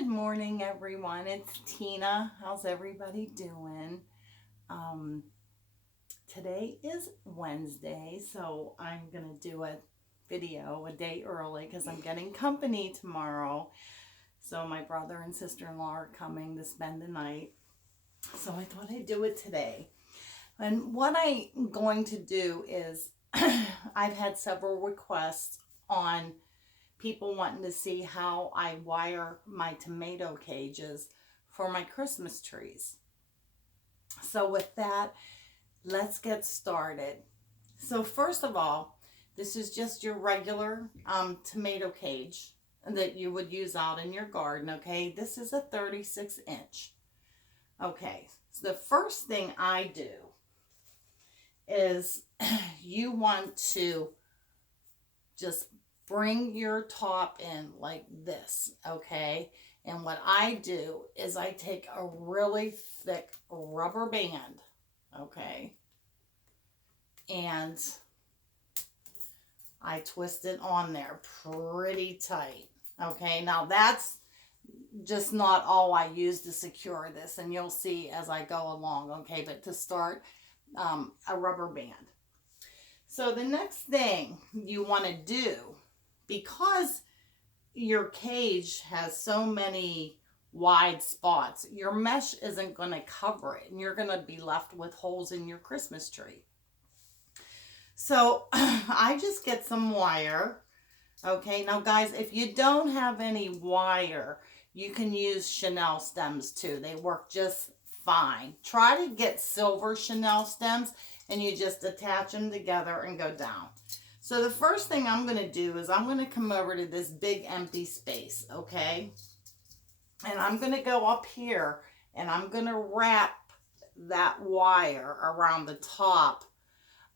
Good morning, everyone. It's Tina. How's everybody doing? Um, Today is Wednesday, so I'm going to do a video a day early because I'm getting company tomorrow. So my brother and sister-in-law are coming to spend the night. So I thought I'd do it today. And what I'm going to do is I've had several requests on people wanting to see how I wire my tomato cages for my Christmas trees. So with that, let's get started. So first of all, this is just your regular tomato cage that you would use out in your garden, okay? This is a 36 inch. Okay, so the first thing I do is you want to just bring your top in like this, okay? And what I do is I take a really thick rubber band, okay? And I twist it on there pretty tight, okay? Now that's just not all I use to secure this, and you'll see as I go along, okay? But to start, a rubber band. So the next thing you want to do, because your cage has so many wide spots, your mesh isn't going to cover it, and you're going to be left with holes in your Christmas tree. So I just get some wire. Okay, now guys, if you don't have any wire, you can use chenille stems too. They work just fine. Try to get silver chenille stems, and you just attach them together and go down. So the first thing I'm going to do is I'm going to come over to this big empty space, okay? And I'm going to go up here, and I'm going to wrap that wire around the top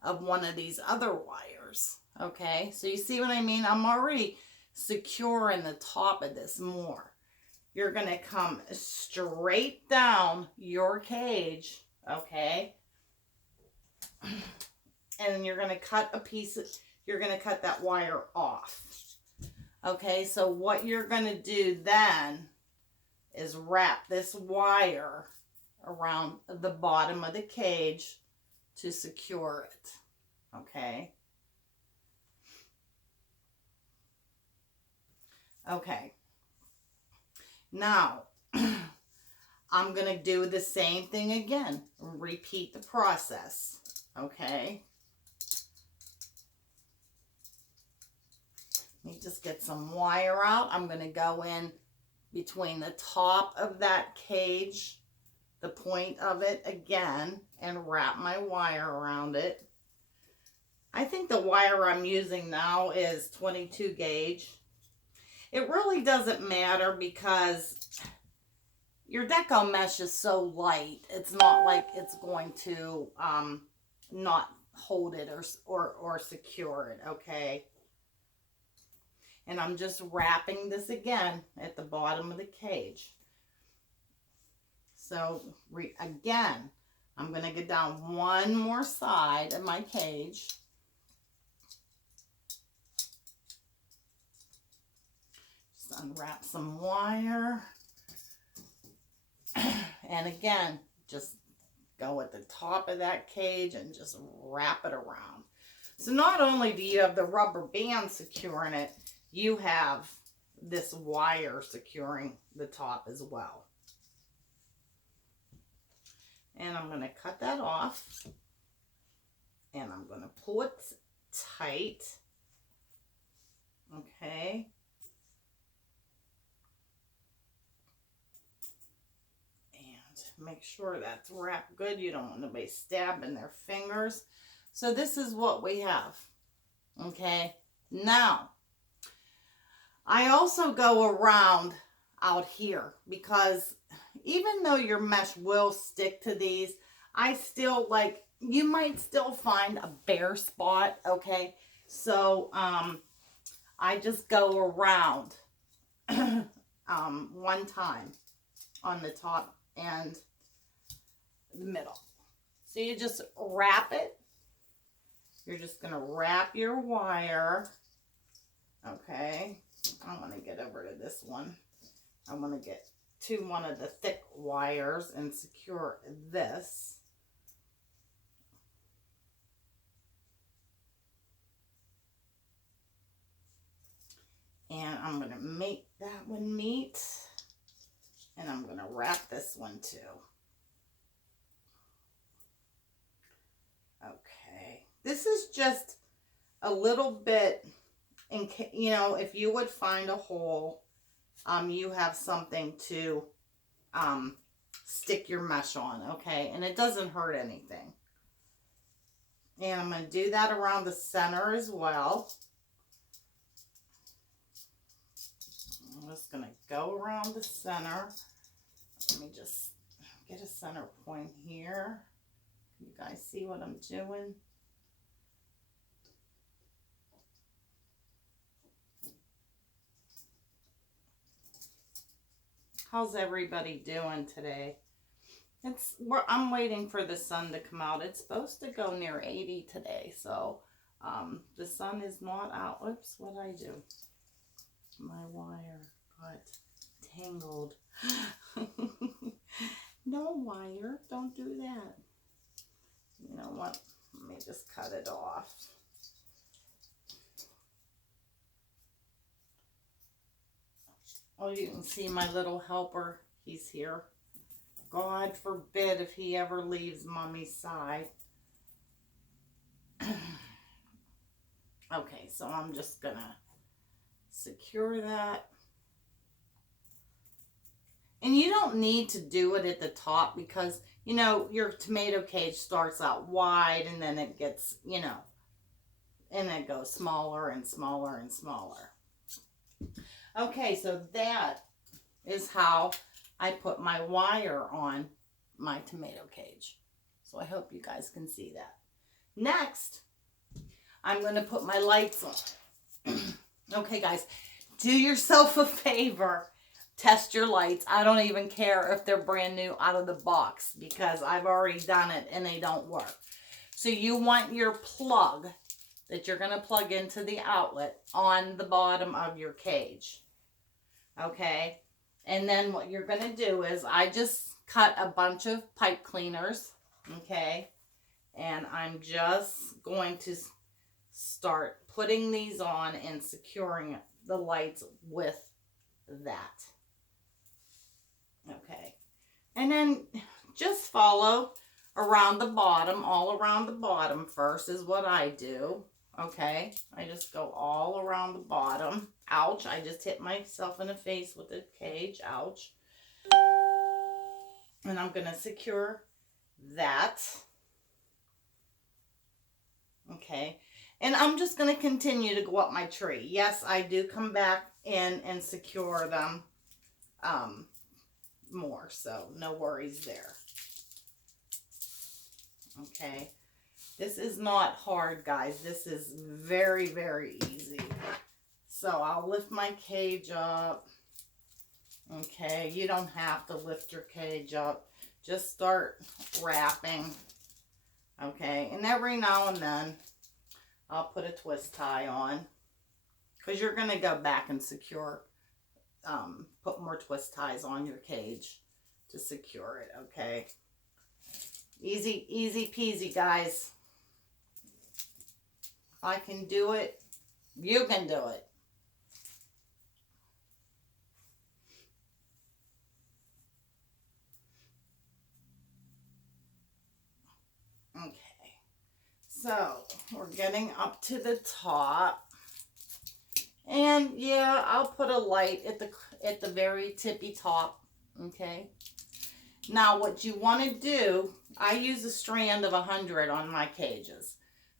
of one of these other wires, okay? So you see what I mean? I'm already securing the top of this more. You're going to come straight down your cage, okay? And you're going to cut a piece of, you're going to cut that wire off. Okay, so what you're going to do then is wrap this wire around the bottom of the cage to secure it. Okay. Okay. Now, I'm going to do the same thing again. Repeat the process. Okay. Let me just get some wire out. I'm going to go in between the top of that cage, the point of it again, and wrap my wire around it. I think the wire I'm using now is 22 gauge. It really doesn't matter because your deco mesh is so light. It's not like it's going to not hold it or secure it, okay? And I'm just wrapping this again at the bottom of the cage. So again, I'm going to get down one more side of my cage. Just unwrap some wire. And again, just go at the top of that cage and just wrap it around. So not only do you have the rubber band securing it, you have this wire securing the top as well. And I'm going to cut that off. And I'm going to pull it tight. Okay. And make sure that's wrapped good. You don't want nobody stabbing their fingers. So this is what we have. Okay. Now, I also go around out here because even though your mesh will stick to these, I still you might still find a bare spot, okay? So I just go around one time on the top and the middle. So you just wrap it. You're just going to wrap your wire, okay? I want to get over to this one I'm going to get to one of the thick wires and secure this. And I'm going to make that one meet. And I'm going to wrap this one too. Okay. This is just a little bit, you know, if you would find a hole, you have something to stick your mesh on, okay? And it doesn't hurt anything. And I'm going to do that around the center as well. I'm just going to go around the center. Let me just get a center point here. Can you guys see what I'm doing? How's everybody doing today? I'm waiting for the sun to come out. It's supposed to go near 80 today, so the sun is not out. Oops, what'd I do? My wire got tangled. No wire, don't do that. You know what? Let me just cut it off. Oh, you can see my little helper. He's here. God forbid if he ever leaves Mommy's side. Okay, so I'm just gonna secure that. And you don't need to do it at the top because, you know, your tomato cage starts out wide and then it gets, you know, and it goes smaller and smaller and smaller. Okay, so that is how I put my wire on my tomato cage. So I hope you guys can see that. Next, I'm going to put my lights on. Okay, guys, do yourself a favor. Test your lights. I don't even care if they're brand new out of the box because I've already done it and they don't work. So you want your plug that you're going to plug into the outlet on the bottom of your cage. Okay, and then what you're going to do is I just cut a bunch of pipe cleaners, okay, and I'm just going to start putting these on and securing the lights with that. Okay, and then just follow around the bottom, all around the bottom first is what I do. Okay, I just go all around the bottom. Ouch, I just hit myself in the face with the cage. Ouch. And I'm going to secure that. Okay, and I'm just going to continue to go up my tree. Yes, I do come back in and secure them more, so no worries there. Okay. This is not hard, guys. This is very, very easy. So I'll lift my cage up. Okay, you don't have to lift your cage up. Just start wrapping. Okay, and every now and then I'll put a twist tie on. Because you're going to go back and secure, put more twist ties on your cage to secure it, okay? Easy, easy peasy, guys. I can do it. You can do it. Okay. So, we're getting up to the top. And yeah, I'll put a light at the very tippy top, okay? Now, what you want to do, I use a strand of 100 on my cages.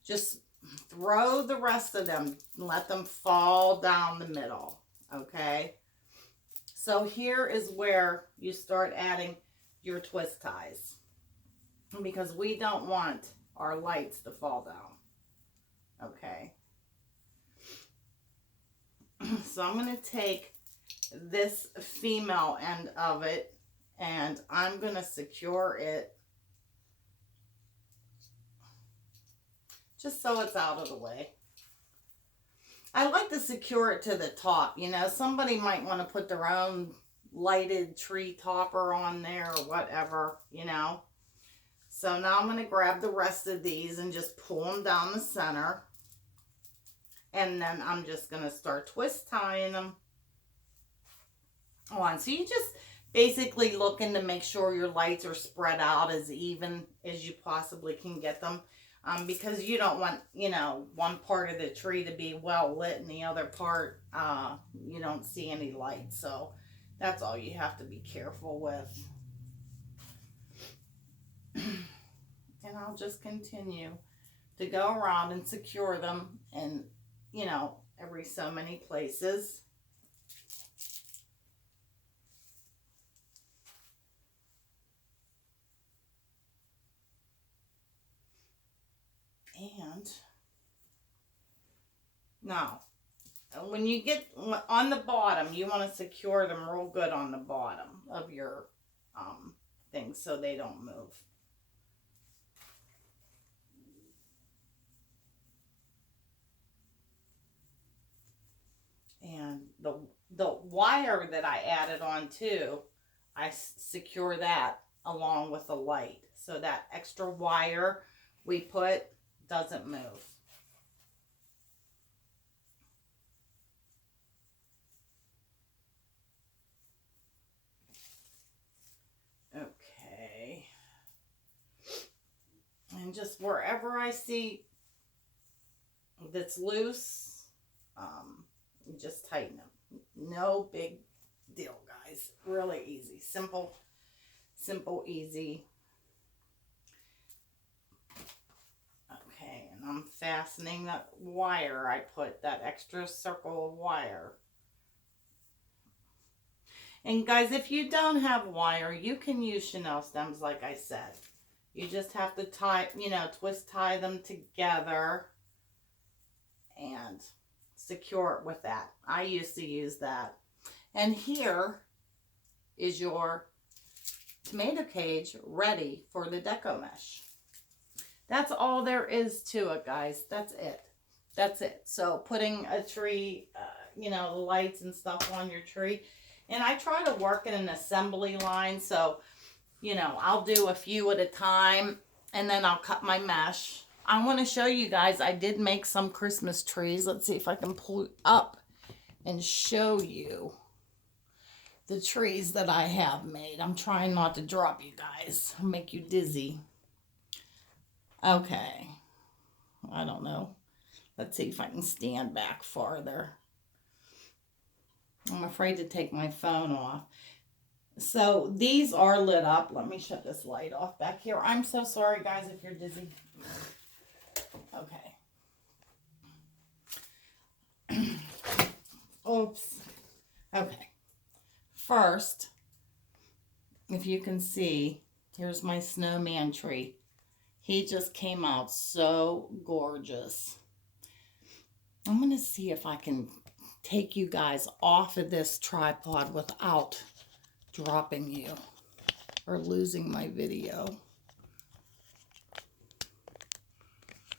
Just throw the rest of them, let them fall down the middle, okay? So here is where you start adding your twist ties because we don't want our lights to fall down, okay? So I'm going to take this female end of it and I'm going to secure it just so it's out of the way. I like to secure it to the top. You know, somebody might want to put their own lighted tree topper on there or whatever, you know. So now I'm going to grab the rest of these and just pull them down the center. And then I'm just going to start twist tying them on. So you just basically looking to make sure your lights are spread out as even as you possibly can get them. Because you don't want, you know, one part of the tree to be well lit and the other part, you don't see any light. So that's all you have to be careful with. And I'll just continue to go around and secure them in, you know, every so many places. And now, when you get on the bottom, you want to secure them real good on the bottom of your things so they don't move. And the wire that I added on too, I secure that along with the light. So that extra wire we put doesn't move. Okay. And just wherever I see that's loose, just tighten them. No big deal, guys. Really easy. Simple, easy. Okay, and I'm fastening that wire. I put that extra circle of wire. And guys, if you don't have wire, you can use chenille stems like I said. You just have to tie, you know, twist tie them together and secure it with that. I used to use that. And here is your tomato cage ready for the deco mesh. That's all there is to it, guys. That's it. That's it. So putting a tree, you know, the lights and stuff on your tree. And I try to work in an assembly line. So, you know, I'll do a few at a time and then I'll cut my mesh. I want to show you guys, I did make some Christmas trees. Let's see if I can pull it up and show you the trees that I have made. I'm trying not to drop you guys. I'll make you dizzy. Okay. I don't know. Let's see if I can stand back farther. I'm afraid to take my phone off. So these are lit up. Let me shut this light off back here. I'm so sorry, guys, if you're dizzy. Okay. Oops. Okay. First, if you can see, here's my snowman tree. He just came out so gorgeous. I'm going to see if I can take you guys off of this tripod without dropping you or losing my video.